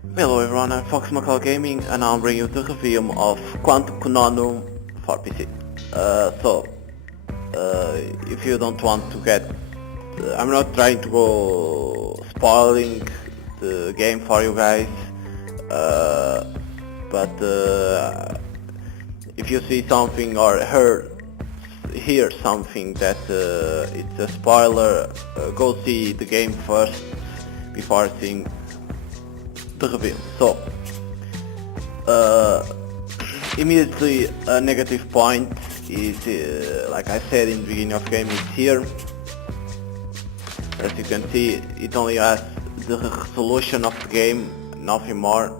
Hello everyone, I'm FoxmcloudGaming and I'm bringing you the review of Quantum Conundrum for PC. If you don't want to get... I'm not trying to go spoiling the game for you guys, but if you see something or hear something that it's a spoiler, go see the game first before seeing the review. So, immediately a negative point is, like I said in the beginning of the game, it's here. As you can see, it only has the resolution of the game, nothing more.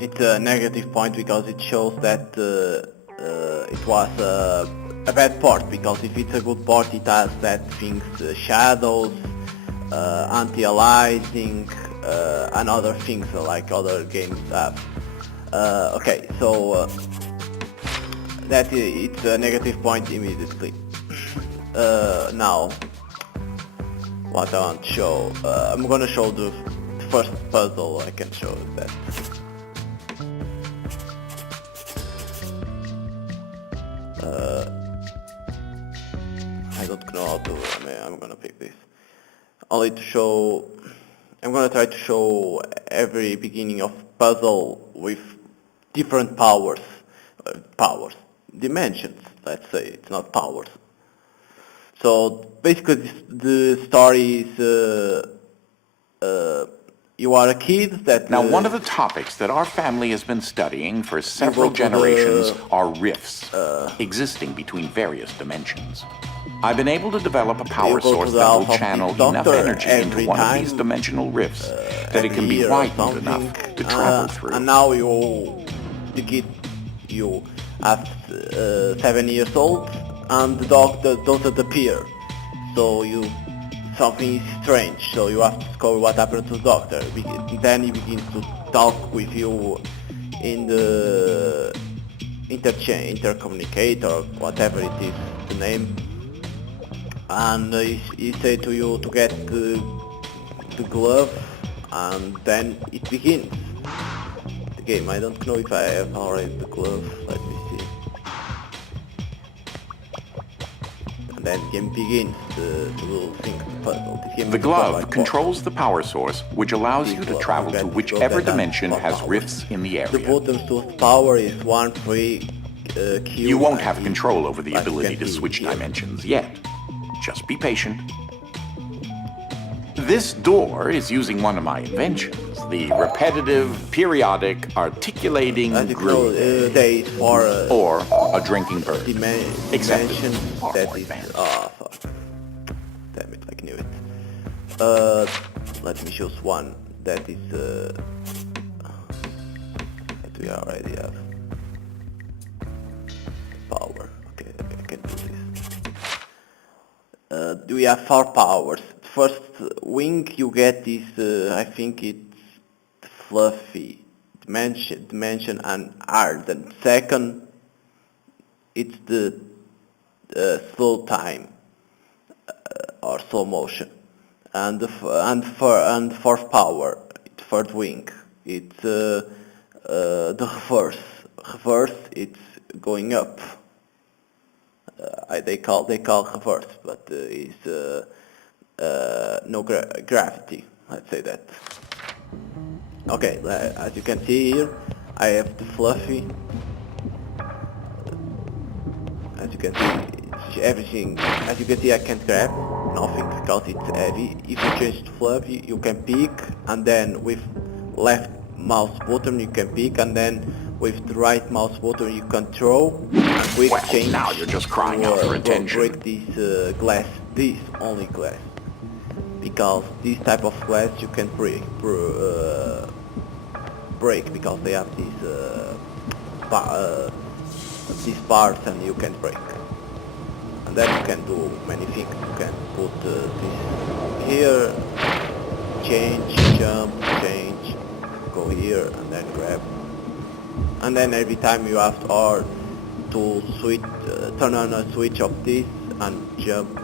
It's a negative point because it shows that it was a bad port, because if it's a good port it has that things, shadows, anti-aliasing, and other things like other games have. Okay, so it's a negative point immediately. Now, what I want to show, I'm gonna show the first puzzle I can show that. I don't know how to, I'm gonna pick this. Only to show, I'm gonna try to show every beginning of puzzle with different powers, dimensions, let's say, it's not powers. So basically the story is, you are a kid that... Now, one of the topics that our family has been studying for several generations are rifts, existing between various dimensions. I've been able to develop a power source that will channel enough energy into one of these dimensional rifts that it can be widened enough to travel through. And now the kid, you have 7 years old, and the doctor doesn't appear. So something is strange, so you have to discover what happened to the doctor. Then he begins to talk with you in the intercommunicator, or whatever it is, the name. And he say to you to get the glove, and then it begins the game. I don't know if I have already the glove, let me see. And then the game begins to do things, the puzzle. The glove controls the power source, which allows you to travel to whichever dimension has rifts in the area. The buttons to power is 1, 3, Q. You won't have control over the ability to switch dimensions yet. Just be patient. This door is using one of my inventions, the repetitive, periodic, articulating groove, or a drinking bird. Except that is... Oh, fuck. Damn it, I knew it. Let me choose one that is... that we already have. Power. Okay, I can do this. We have 4 powers. First wing you get is, I think it's fluffy, dimension and hard. And second, it's the slow time, or slow motion. And the fourth power, third wing, it's the reverse. Reverse, it's going up. They call reverse, but it's no gravity, let's say that. Okay, as you can see here, I have the fluffy. As you can see, it's everything. As you can see, I can't grab nothing because it's heavy. If you change to fluffy, you can pick, and then with left mouse button you can pick, and then with the right mouse button you can throw, and quick change. Now you're just crying out for attention. Break this glass, this only glass, because this type of glass you can break because they have these parts, and you can break. And then you can do many things. You can put this here, change, jump, change, go here, and then grab. And then every time you have to switch, turn on a switch of this and jump,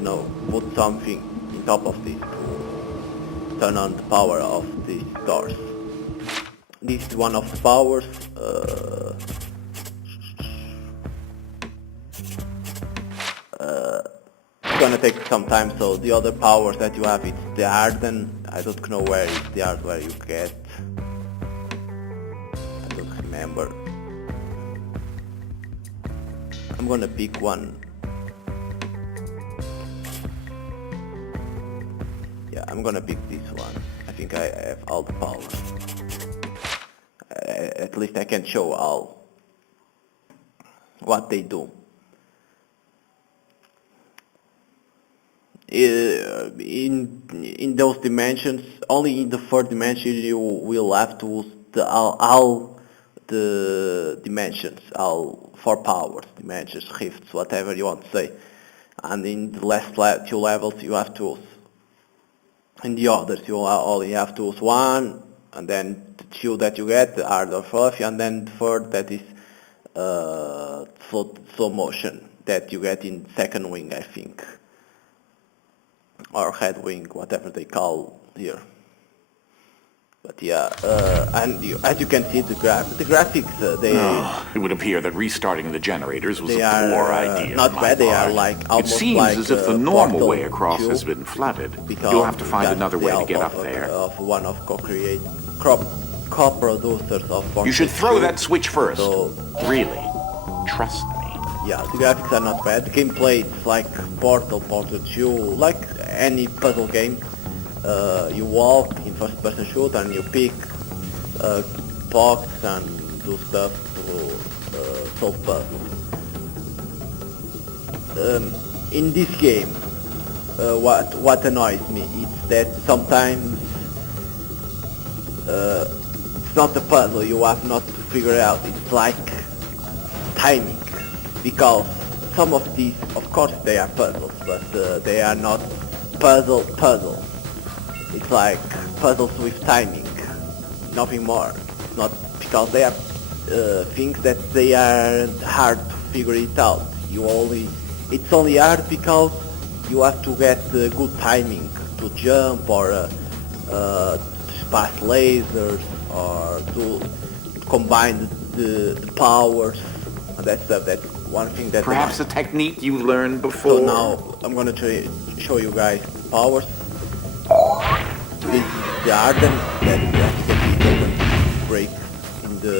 no, put something on top of this to turn on the power of these doors. This is one of the powers. It's gonna take some time, so the other powers that you have, it's the harden. I don't know where is the hardware you get. I don't remember. I'm gonna pick one. Yeah, I'm gonna pick this one. I think I have all the powers. At least I can show all what they do. In those dimensions, only in the third dimension you will have to use all the dimensions, all 4 powers, dimensions, rifts, whatever you want to say. And in the last 2 levels you have to use. In the others you only have to use 1, and then the 2 that you get are the fluffy, and then the third that is slow motion that you get in second wing, I think. Or head wing, whatever they call here. But yeah, and as you can see, the graphics, it would appear that restarting the generators was a poor idea. Not bad. They are like almost it seems like as if the normal Portal way across 2, has been flooded. You'll have to find another way to get up there. Of one of co-producers of Portal You should throw 2. that switch first. So, really, trust me. Yeah, the graphics are not bad. The gameplay is like Portal 2, like any puzzle game. You walk in first-person shooter and you pick blocks and do stuff to solve puzzles. In this game, what annoys me is that sometimes it's not a puzzle you have not to figure out. It's like timing, because some of these, of course, they are puzzles, but they are not puzzles. It's like puzzles with timing, nothing more. It's not because they are things that they are hard to figure it out. It's only hard because you have to get good timing to jump or to pass lasers or to combine the powers and that stuff. That's one thing that. Perhaps a technique you learned before. So now I'm gonna show you guys the powers. This is the harden that doesn't break in the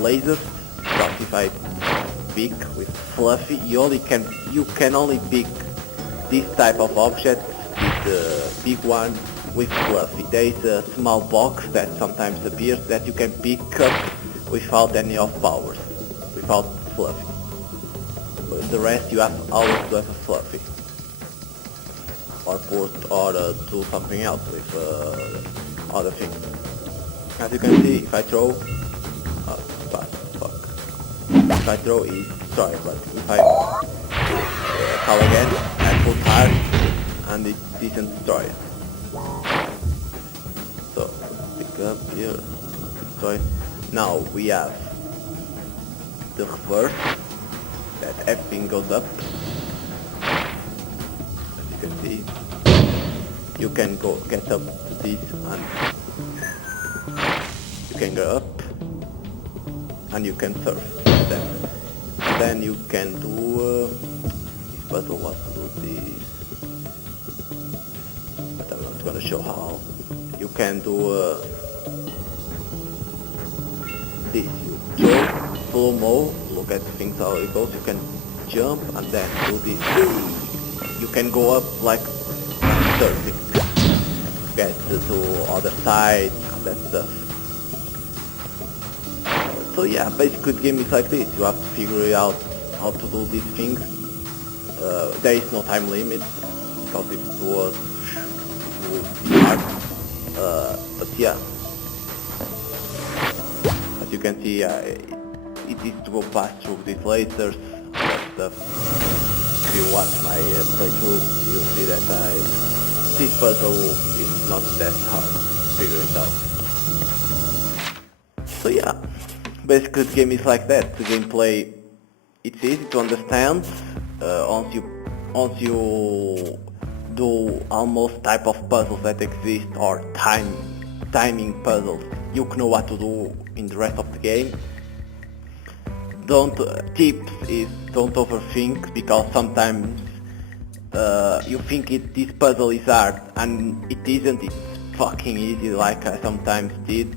lasers. But if I pick with fluffy, you can only pick this type of object, this big one with fluffy. There is a small box that sometimes appears that you can pick up without any of powers, without fluffy. But the rest you have always to have a fluffy. Or do something else with other things. As you can see, if I throw, if I throw is destroy, but if I call again, I put hard and it doesn't destroy. So pick up here, destroy. Now we have the reverse, that everything goes up. You can see you can get up to this and you can go up and you can surf them. And then you can do this puzzle was to do this, but I'm not gonna show how. You can do this. You jump, slow-mo, look at things how it goes. You can jump and then do this. You can go up like surfing, get to other side, that stuff. So yeah, basically the game is like this. You have to figure out how to do these things. There is no time limit, because it was hard. But yeah, as you can see, it is to go past through these lasers, that stuff. If you watch my playthrough, you'll see that this puzzle is not that hard to figure it out. So yeah, basically the game is like that. The gameplay, it's easy to understand once you do almost type of puzzles that exist, or timing puzzles, you know what to do in the rest of the game. Tips is don't overthink, because sometimes you think this puzzle is hard and it isn't. It's fucking easy, like I sometimes did.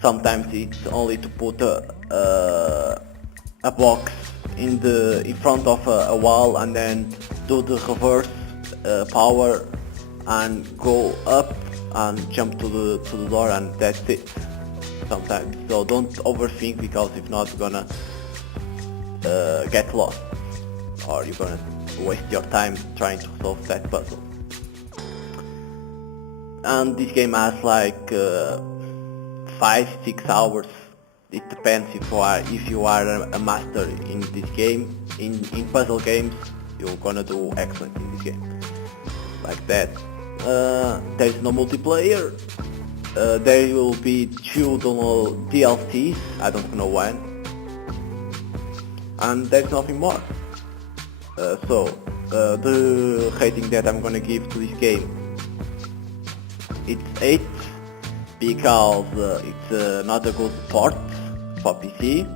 Sometimes it's only to put a box in front of a wall and then do the reverse power and go up and jump to the door, and that's it sometimes. So don't overthink, because if not, you're gonna get lost, or you're gonna waste your time trying to solve that puzzle. And this game has like 5-6 hours. It depends if you are a master in this game. In puzzle games, you're gonna do excellent in this game. Like that. There is no multiplayer. There will be 2 DLCs, I don't know when. And there's nothing more. The rating that I'm gonna give to this game, it's 8, because it's not a good port for PC.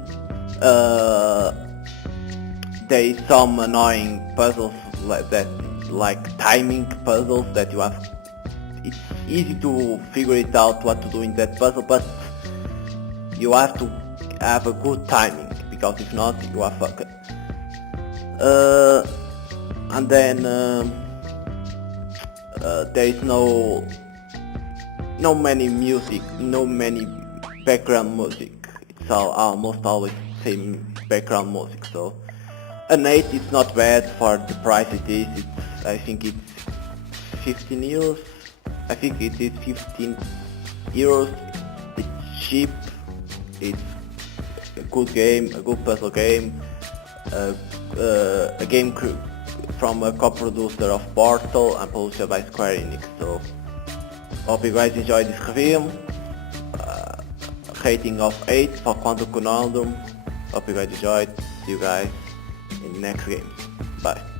There is some annoying puzzles like that, like timing puzzles that you have. It's easy to figure it out what to do in that puzzle, but you have to have a good timing, because if not, you are fucked. And then there is no many music, no many background music. It's almost always same background music. So an 8 is not bad for the price it is. I think it's 15 euros. I think it is 15 euros. It's cheap. It's a good game, a good puzzle game. A game from a co-producer of Portal and published by Square Enix. So hope you guys enjoyed this review. Rating of 8 for Quantum Conundrum. Hope you guys enjoyed. See you guys in the next game. Bye.